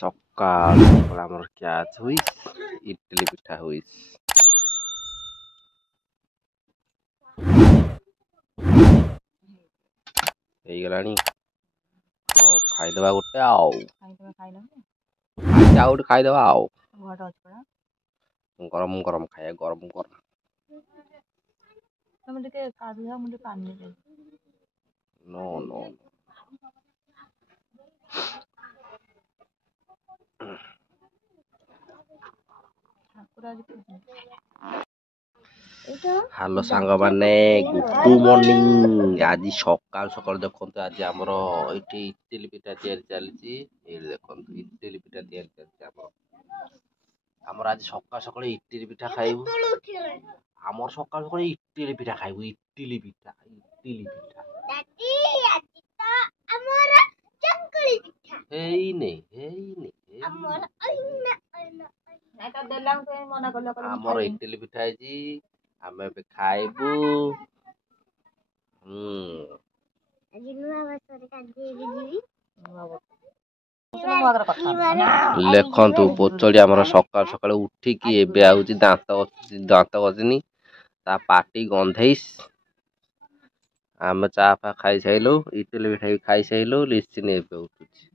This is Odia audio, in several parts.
ସକାଳ ସକାଳ ଆମର କ୍ୟାଚ୍ ହୁଇସ୍ ଇଟିଲି ପିଠା ହୁଇସ୍ ହେଇଗଲାଣି। ଆଉ ଖାଇଦବା ଗୋଟେ ଆଉ ଗୋଟେ ଖାଇଦବା ଆଉ ଗରମ ଗରମ ଖାଇବା ଗରମ ଗରମ। नो नो ହ୍ୟାଲୋ ସାଙ୍ଗମାନେ, ଗୁଡ୍ ମର୍ଣ୍ଣିଂ। ଆଜି ସକାଳୁ ସକାଳୁ ଦେଖନ୍ତୁ ଆଜି ଆମର ଏଇଠି ଇଟିଲି ପିଠା ତିଆରି ଚାଲିଛି। ଏଇଠି ଦେଖନ୍ତୁ ଇଟିଲି ପିଠା ତିଆରି ଚାଲିଛି ଆମର ଆଜି ସକାଳୁ ସକାଳୁ ଇଟିଲି ପିଠା ଖାଇବୁ। ଆମର ସକାଳୁ ସକାଳୁ ଇଟିଲି ପିଠା ଖାଇବୁ। ଇଟିଲି ପିଠା ହେଇନି ଆମର ଇଟିଲି ପିଠା ହେଇଛି। ଆମେ ଏବେ ଖାଇବୁ। ଲେଖନ୍ତୁ ପୋଚଳି ଆମର ସକାଳୁ ସକାଳୁ ଉଠିକି ଏବେ ଆଉଛି ଦାନ୍ତ ଘସିନି। ତା ପାଟି ଗନ୍ଧେଇସ୍। ଆମେ ଚା ଫା ଖାଇସାଇଲୁ, ଇଟିଲି ପିଠା ବି ଖାଇସାଇଲୁ। ଲିସିନି ଏବେ ଉଠୁଛି।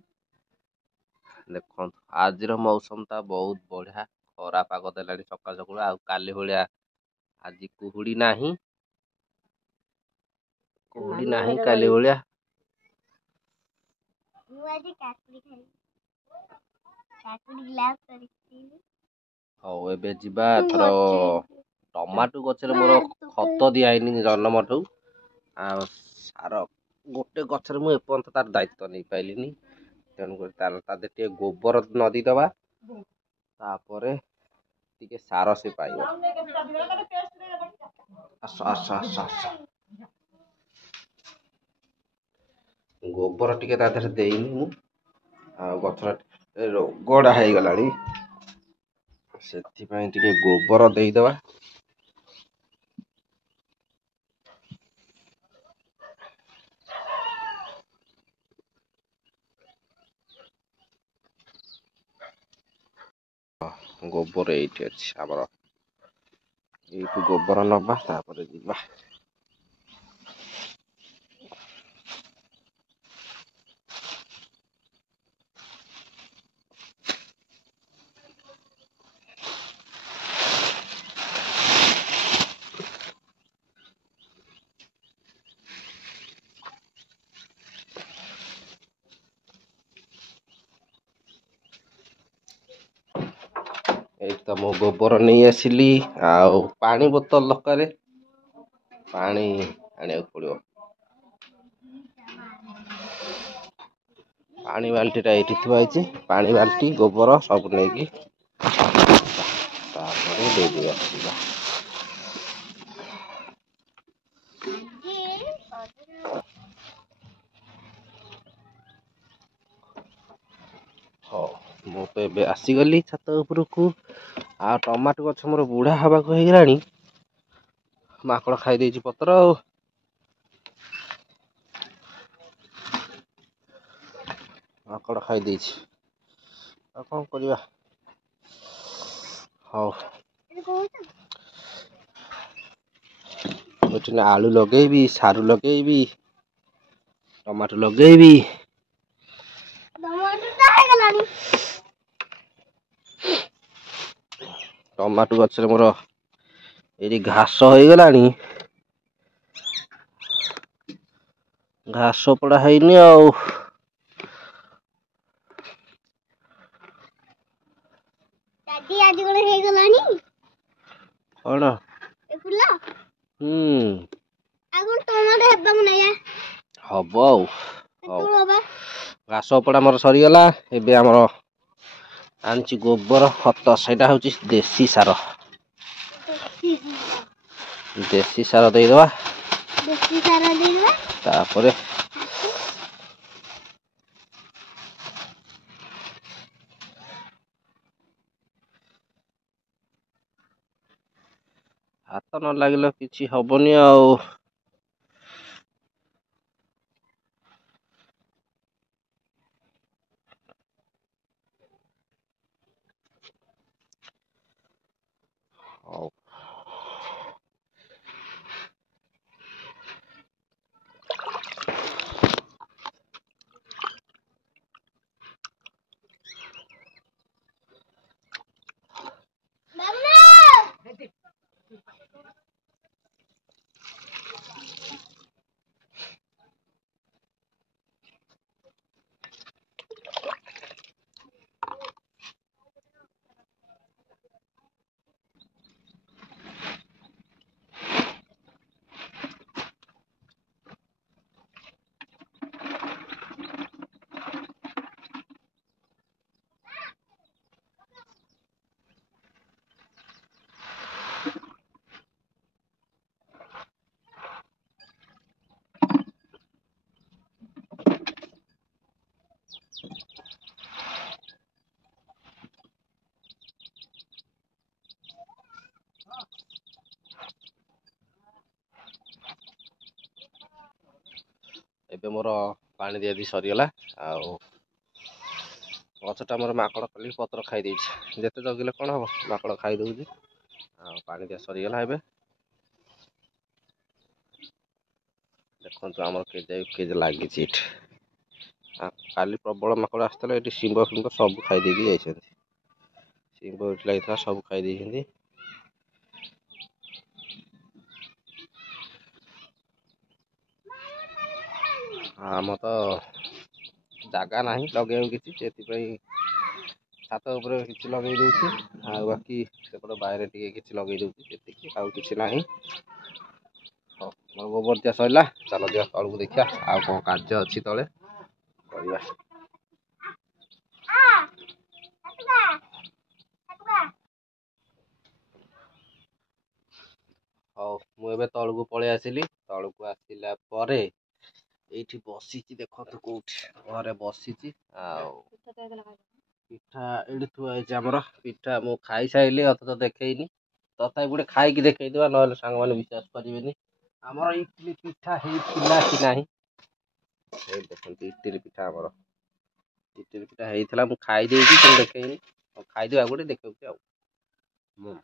ଦେଖନ୍ତୁ ଆଜିର ମୌସମ ଟା ବହୁତ ବଢିଆ। ଖରା ପାଗ ଦେଲାଣି ସକାଳୁ ସକାଳୁ। ଆଉ କାଲି ଭଳିଆ ଆଜି କୁହୁଡି ନାହିଁ କାଲି ଭଳିଆ। ହଉ ଏବେ ଯିବା ଏଥର। ଟମାଟୋ ଗଛରେ ମୋର ଖତ ଦିଆ ହେଇନି ଜନ୍ମଠୁ। ଆଉ ସାର ଗୋଟେ ଗଛରେ ମୁଁ ଏପର୍ଯ୍ୟନ୍ତ ତାର ଦାୟିତ୍ୱ ନେଇପାରିଲିନି। ତେଣୁକରି ତା ଦେହରେ ଟିକେ ଗୋବର ନଦୀ ଦବା, ତାପରେ ଟିକେ ସାର ସେ ପାଇବ। ଗୋବର ଟିକେ ତା ଦେହରେ ଦେଇନି ମୁଁ। ଆଉ ଗଛ ରୋଗଡା ହେଇଗଲାଣି, ସେଥିପାଇଁ ଟିକେ ଗୋବର ଦେଇଦବା। ଗୋବର ଏଇଠି ଅଛି ଆମର। ଏଇଠୁ ଗୋବର ନବା, ତାପରେ ଯିବା। ଏଇଠି ତ ମୁଁ ଗୋବର ନେଇ ଆସିଲି। ଆଉ ପାଣି ବୋତଲ ଦରକାର, ପାଣି ଆଣିବାକୁ ପଡିବ। ପାଣି ବାଲ୍ଟି ଟା ଏଇଠି ଥୁଆ ହେଇଛି। ପାଣି ବାଲ୍ଟି ଗୋବର ସବୁ ନେଇକି ତାପରେ ଦେଇଦେଇ ଆସିବା। ହଉ ମୁଁ ତ ଏବେ ଆସିଗଲି ଛାତ ଉପରକୁ। ଆଉ ଟମାଟୋ ଗଛ ମୋର ବୁଢା ହବାକୁ ହେଇଗଲାଣି। ମାଙ୍କଡ ଖାଇ ଦେଇଛି ପତ୍ର ଆଉ। ମାଙ୍କଡ ଖାଇ ଦେଇଛି, ଆଉ କଣ କରିବା। ହଉ ଏଠି ଆଳୁ ଲଗେଇବି, ସାରୁ ଲଗେଇବି, ଟମାଟୋ ଲଗେଇବି। ଟମାଟୋ ଗଛରେ ମୋର ଏଇଠି ଘାସ ହେଇଗଲାଣି। ଘାସ ପଡା ହେଇନି ଆଉ। ଆଜି କଣ ହେଇଗଲାଣି କଣ? ହବ ଆଉ। ହଉ ଘାସ ଉପଡା ଆମର ସରିଗଲା। ଏବେ ଆମର ଆଣିଛି ଗୋବର ଖତ, ସେଇଟା ହଉଛି ଦେଶୀ ସାର। ଦେଶୀ ସାର ଦେଇଦବା। ତାପରେ ହାତ ନ ଲାଗିଲେ କିଛି ହବନି ଆଉ। ଏବେ ମୋର ପାଣି ଦିଆ ଦି ସରିଗଲା। ଆଉ ଗଛଟା ମୋର ମାଙ୍କଡ଼ କଲି ପତ୍ର ଖାଇ ଦେଇଛି। ଯେତେ ଜଗିଲେ କ'ଣ ହବ, ମାଙ୍କଡ଼ ଖାଇ ଦେଉଛି। ଆଉ ପାଣି ଦିଆ ସରିଗଲା। ଏବେ ଦେଖନ୍ତୁ ଆମର କେଜେ ଲାଗିଛି ଏଠି। କାଲି ପ୍ରବଳ ମାଙ୍କଡ଼ ଆସିଥିଲା। ଏଠି ଶିମ୍ବ ଫିମ୍ବ ସବୁ ଖାଇ ଦେଇକି ଯାଇଛନ୍ତି। ଶିମ୍ବ ଏଠି ଲାଗିଥିଲା ସବୁ ଖାଇ ଦେଇଛନ୍ତି। ଆମର ତ ଜାଗା ନାହିଁ ଲଗେଇବାକୁ କିଛି, ସେଥିପାଇଁ ଛାତ ଉପରେ କିଛି ଲଗେଇ ଦଉଛି। ଆଉ ବାକି ସେପଟ ବାଇରେ ଟିକେ କିଛି ଲଗେଇ ଦଉଛି, ସେତିକି, ଆଉ କିଛି ନାହିଁ। ହଉ, ମୋର ଗୋବର ଦିଆ ସରିଲା। ଚାଲ ଯିବା ତଳକୁ ଦେଖିବା ଆଉ କ'ଣ କାର୍ଯ୍ୟ ଅଛି ତଳେ କରିବା। ହଉ, ମୁଁ ଏବେ ତଳକୁ ପଳେଇ ଆସିଲି। ତଳକୁ ଆସିଲା ପରେ ଏଇଠି ବସିଛି, ଦେଖନ୍ତୁ କୋଉଠି ଘରେ ବସିଛି। ଆଉ ପିଠା ଏଇଠି ଥୁଆ ହେଇଛି ଆମର। ପିଠା ମୁଁ ଖାଇସାରିଲି, ଅଥଚ ଦେଖେଇନି। ତଥାପି ଗୋଟେ ଖାଇକି ଦେଖେଇଦବା, ନହେଲେ ସାଙ୍ଗମାନେ ବିଶ୍ୱାସ କରିବେନି। ଆମର ଇଟିଲି ପିଠା ହେଇଥିଲା କି ନାହିଁ। ଏଇ ଦେଖନ୍ତୁ ଇଟିଲି ପିଠା ଆମର। ଇଟିଲି ପିଠା ହେଇଥିଲା, ମୁଁ ଖାଇ ଦେଇଛି କିନ୍ତୁ ଦେଖେଇନି। ଖାଇଦେବା ଗୋଟେ ଦେଖଉଛି ଆଉ। ହୁଁ।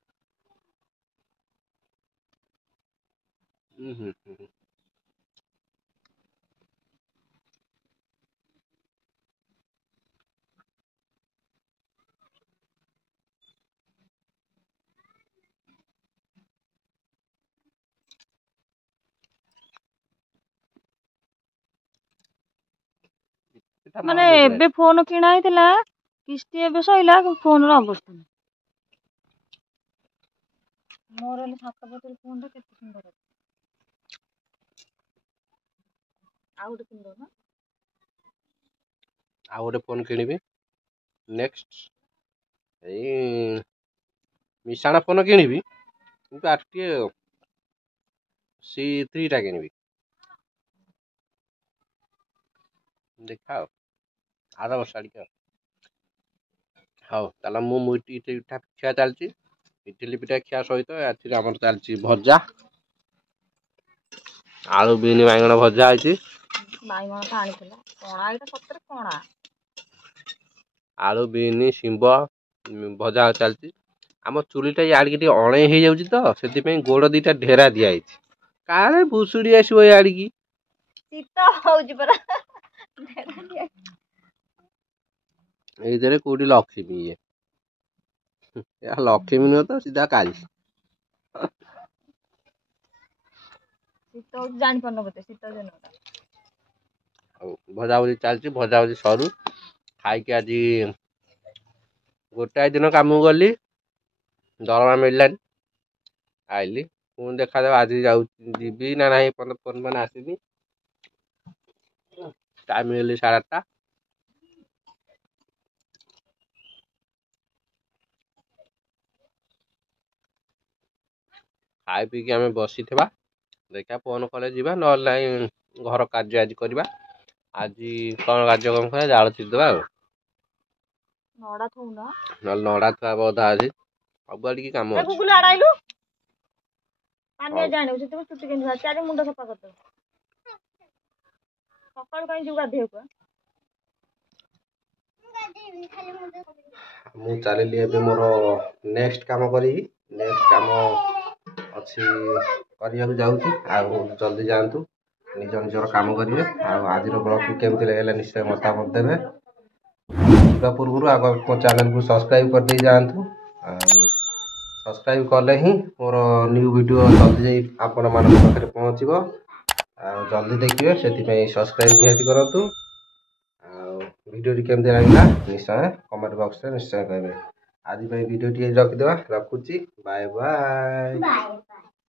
ମାନେ ଏବେ ଫୋନ କିଣା ହେଇଥିଲା, କିସ୍ତି ଏବେ ସଇଲା, ଫୋନର ଅବସ୍ଥା ନାହିଁ। ମୋର ହେଲେ 7 ବର୍ଷର ଫୋନ ଟା କେତେ ସୁନ୍ଦର ଅଛି। ଆଉ ଗୋଟେ କିଣିଦଉନ। ଆଉ ଗୋଟେ ଫୋନ କିଣିବି ନେକ୍ସଟ। ଏଇ ମିଶାଣ ଫୋନ କିଣିବି, କିନ୍ତୁ ଆର ଟିକେ C3 ଟା କିଣିବି। ଦେଖା ଆଉ ଆର ବର୍ଷ ଆଡ଼ିକି ଆଉ। ହଉ, ତାହେଲେ ମୁଁ ଇଟିଲି ପିଠା ଖିଆ ଚାଲିଛି। ଇଟିଲି ପିଠା ଖିଆ ସହିତ ଏଥିରେ ଆମର ଚାଲିଛି ଭଜା। ଆଳୁ ବିନ ବାଇଗଣ ଭଜା ହେଇଛି। ବାଇଗଣ ତ ଆଣିଥିଲା, କଣା ଏଇଟା ସତରେ କଣା। ଆଳୁ ବିନ ଶିମ୍ବ ଭଜା ଚାଲିଛି। ଆମ ଚୁଲିଟା ଇଆଡ଼ିକି ଟିକେ ଅଣେଇ ହେଇଯାଉଛି ତ, ସେଥିପାଇଁ ଗୋଡ଼ ଦିଟା ଢେରା ଦିଆହେଇଛି। କାଳେ ଭୁଷୁଡ଼ି ଆସିବ ଇଆଡ଼ିକି। ଶୀତ ହଉଛି ପରା। ଏଇଥିରେ କୋଉଠି ଲକ୍ଷ୍ମୀ ଇଏ। ଲକ୍ଷ୍ମୀ ନୁହଁ ତ, ସିଧା କାଳି। ଶୀତ ହଉଛି ଜାଣିପାରୁନ ବୋଧେ, ଶୀତ ଦିନଟା। ଆଉ ଭଜାଭଜି ଚାଲିଛି, ଭଜାଭଜି ସରୁ। ଖାଇକି ଆଜି ଗୋଟାଏ ଦିନ କାମକୁ ଗଲି, ଦରମା ମିଳିଲାନି। ଆଇଲି, ପୁଣି ଦେଖାଯାଉ ଆଜି ଯିବି ନା ନାହିଁ। ଫୋନ ମାନେ ଆସିନି। ଟାଇମ ହେଲେ 8:30। ଖାଇ ପିଇକି ଆମେ ବସିଥିବା। ଦେଖିବା ଫୋନ କଲେ ଯିବା, ନହେଲେ ନାହିଁ ଘର କାର୍ଯ୍ୟ ଆଜି କରିବା। ଆଜି କ'ଣ କାର୍ଯ୍ୟକ୍ରମ କରିବା, ଜାଳ ଚିରିଦବା ଆଉ। ନଡ଼ା ଥୋଉନ। ନହେଲେ ନଡ଼ା ଥୁଆ ହବ ଅଧା ଅଛି। ସବୁଆଡ଼ିକି କାମ ଅଛି। ଗୁଗୁଲୁ ଆଡେ ଆଇଲୁ। ପାନି ହଉ। ଆଜି ଆଣିବୁ, ସେଥିପାଇଁ ଚୁଟି କେମିତି ବାହାରିଛି। ଆଜି ମୁଣ୍ଡ ସଫା କରିଦବୁ। ସକାଳୁ କାହିଁ ଯିବୁ ଗାଧେଇବାକୁ? ମୁଁ ଚାଲିଲି ଏବେ ମୋର ନେକ୍ସଟ କାମ କରିବି। ନେକ୍ସଟ କାମ ଅଛି କରିବାକୁ ଯାଉଛି। ଆଉ ଜଲ୍ଦି ଯାଆନ୍ତୁ, ନିଜ ନିଜର କାମ କରିବେ। ଆଉ ଆଜିର ବ୍ଲଗଟି କେମିତି ଲାଗିଲା ନିଶ୍ଚୟ ମତାମତ ଦେବେ। ଯିବା ପୂର୍ବରୁ ଆଗ ମୋ ଚ୍ୟାନେଲକୁ ସବସ୍କ୍ରାଇବ୍ କରିଦେଇ ଯାଆନ୍ତୁ। ଆଉ ସବସ୍କ୍ରାଇବ୍ କଲେ ହିଁ ମୋର ନ୍ୟୁ ଭିଡ଼ିଓ ଜଲ୍ଦି ଯାଇ ଆପଣମାନଙ୍କ ପାଖରେ ପହଞ୍ଚିବ। ଆଉ ଜଲ୍ଦି ଦେଖିବେ, ସେଥିପାଇଁ ସବସ୍କ୍ରାଇବ୍ ନିହାତି କରନ୍ତୁ। ଆଉ ଭିଡ଼ିଓଟି କେମିତି ଲାଗିଲା ନିଶ୍ଚୟ କମେଣ୍ଟ ବକ୍ସରେ ନିଶ୍ଚୟ କହିବେ। ଆଜି ପାଇଁ ଭିଡ଼ିଓଟି ରଖିଦେବା। ରଖୁଛି, ବାଏ ବାଏ।